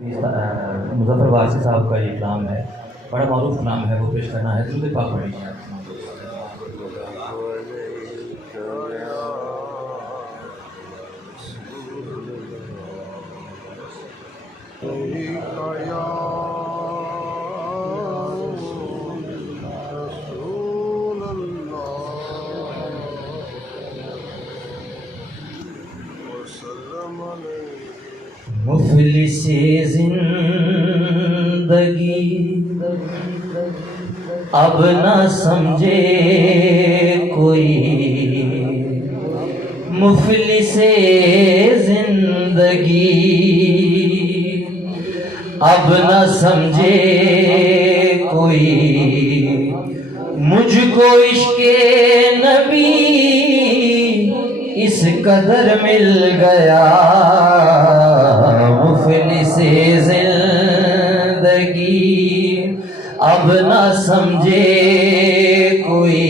مظفر وارثی صاحب کا یہ کلام ہے، بڑا معروف کلام ہے، وہ پیش کرنا ہے۔ درود پاک پڑھیں گے آپ۔ مفلس زندگی اب نہ سمجھے کوئی، مفلس زندگی اب نہ سمجھے کوئی، مجھ کو عشق نبی اس قدر مل گیا، مفلس زندگی اب نہ سمجھے کوئی،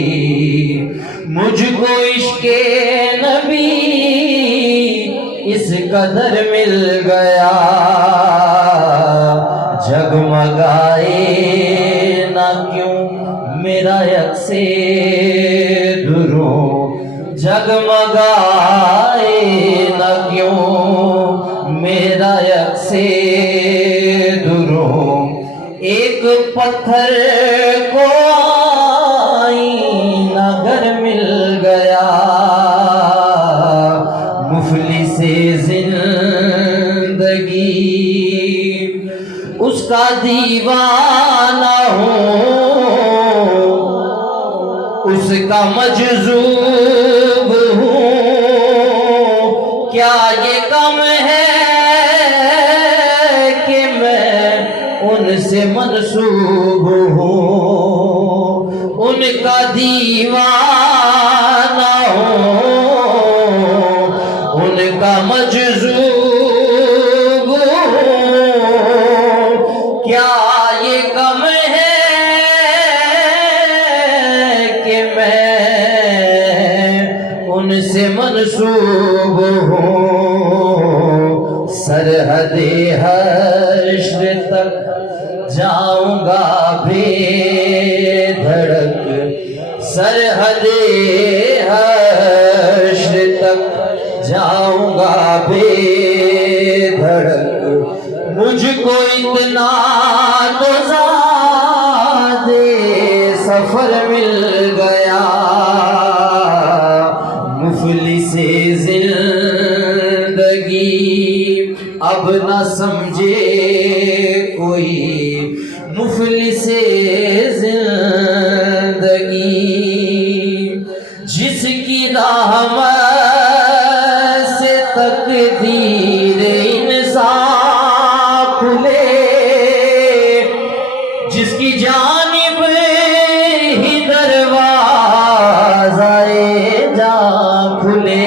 مجھ کو عشق نبی اس قدر مل گیا، جگمگائے نہ کیوں میرا یکس دروں، جگمگائے نہ کیوں میرا یکس دروں، ایک پتھر کو آئینہ گر مل گیا، مفلس زندگی اس کا دیوانہ ہوں، اس کا مجذوب ہوں، کیا یہ کم ہے کہ میں ان سے منسوب ہوں، ان کا دیوانہ ہوں، ان کا مجذوب ہوں، کیا یہ کم ہے کہ میں ان سے منسوب ہوں، سرحد حشر تک جاؤں گا بے دھڑک، سرحد حشر تک جاؤں گا بے دھڑک، مجھ کو اتنا تو زیادہ سفر مل گیا، مفلس زندگی اب نہ سمجھے کوئی، مفلس زندگی جس کی رحمت سے تقدیر انسان کھلے، جس کی جانب ہی دروازے جا کھلے،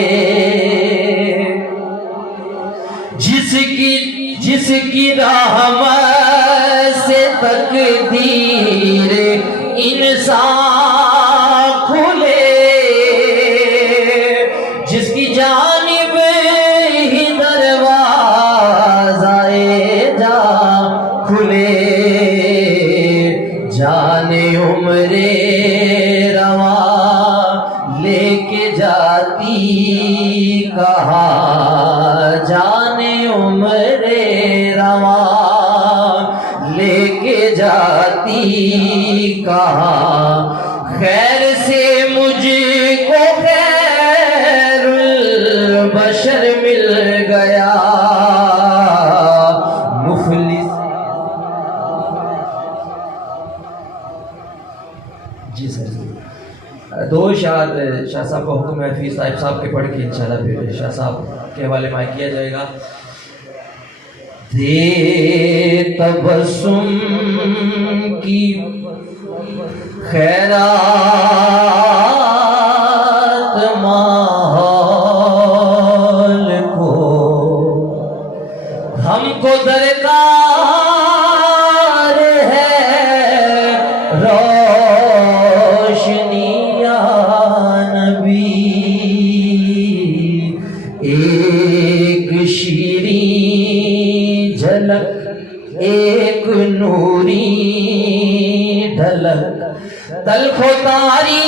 جس کی رحمت سے تقدیر انسان کھلے، جس کی جانب ہی دروازے جا کھلے، جانے عمر رواں لے کے جاتی کہاں، جانے عمر رواں لے کے جاتی کہاں، خیر سے مجھ کو خیر البشر مل گیا، مفلس جی سر دو اشعار شاہ صاحب کا حکم ہے، حفیظ صاحب صاحب کے پڑھ کے انشاءاللہ پھر شاہ صاحب کے حوالے میں کیا جائے گا۔ دے تبسم کی خیرات ماحول کو، ہم کو درکار ہے روشنی یا نبی، ایک شیریں جھلک ایک نوری ڈھلک تلخ و تاریک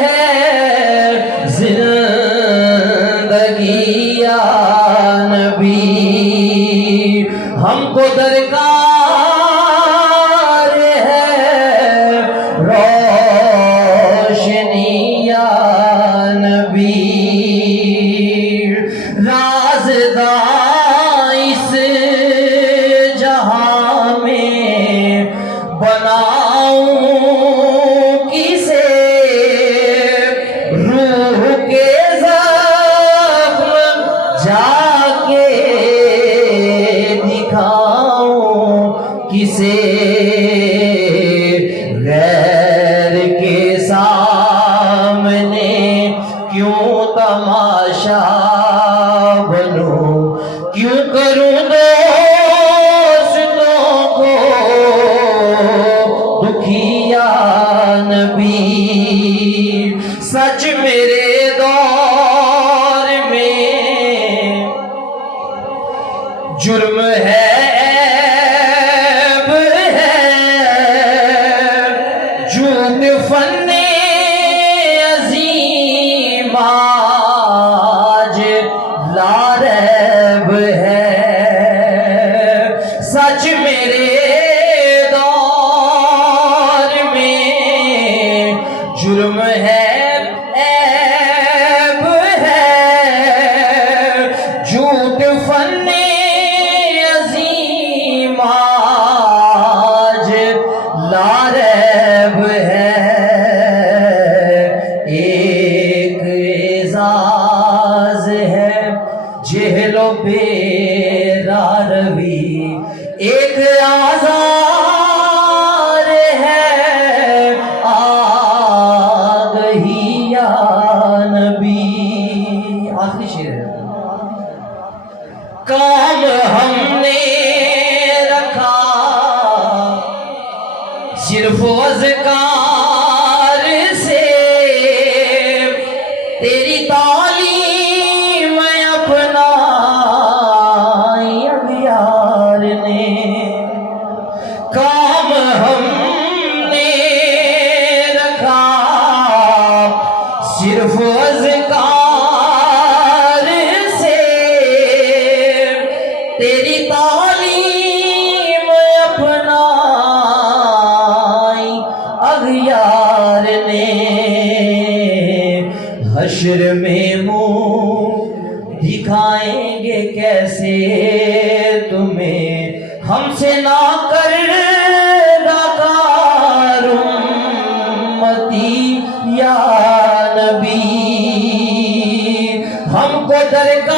ہے زندگی یا نبی، ہم کو درکار ہے روشنی یا نبی، رازداں اس جہاں میں بناؤں کسے، روح کے زخم جا کے دکھاؤں کسے، غیر کے سامنے کیوں تماشا بنوں، کیوں کروں دوستوں کو دکھی یا نبی، سچ میرے دور میں جرم ہے عیب ہے، جھوٹ فن عظیم آج لاریب ہے، سچ میرے دور میں جرم ہے عیب ہے، جھوٹ فن عظیم آج لاریب ہے، ایک اعزاز ہے جہل و بیرا روی، ایک آزار ہے آگہی یا نبی۔ آخری شعر ہے، کام ہم نے رکھا صرف اذکار سے، تیری تعلیم اپنائی اغیار نے، کام ہم نے رکھا صرف اذکار سے، تیری تعلیم اپنائی اغیار نے، حشر میں منہ دکھائیں گے کیسے تمہیں، ہم سے نہ کر داکار امتی یا نبی، ہم کو درکار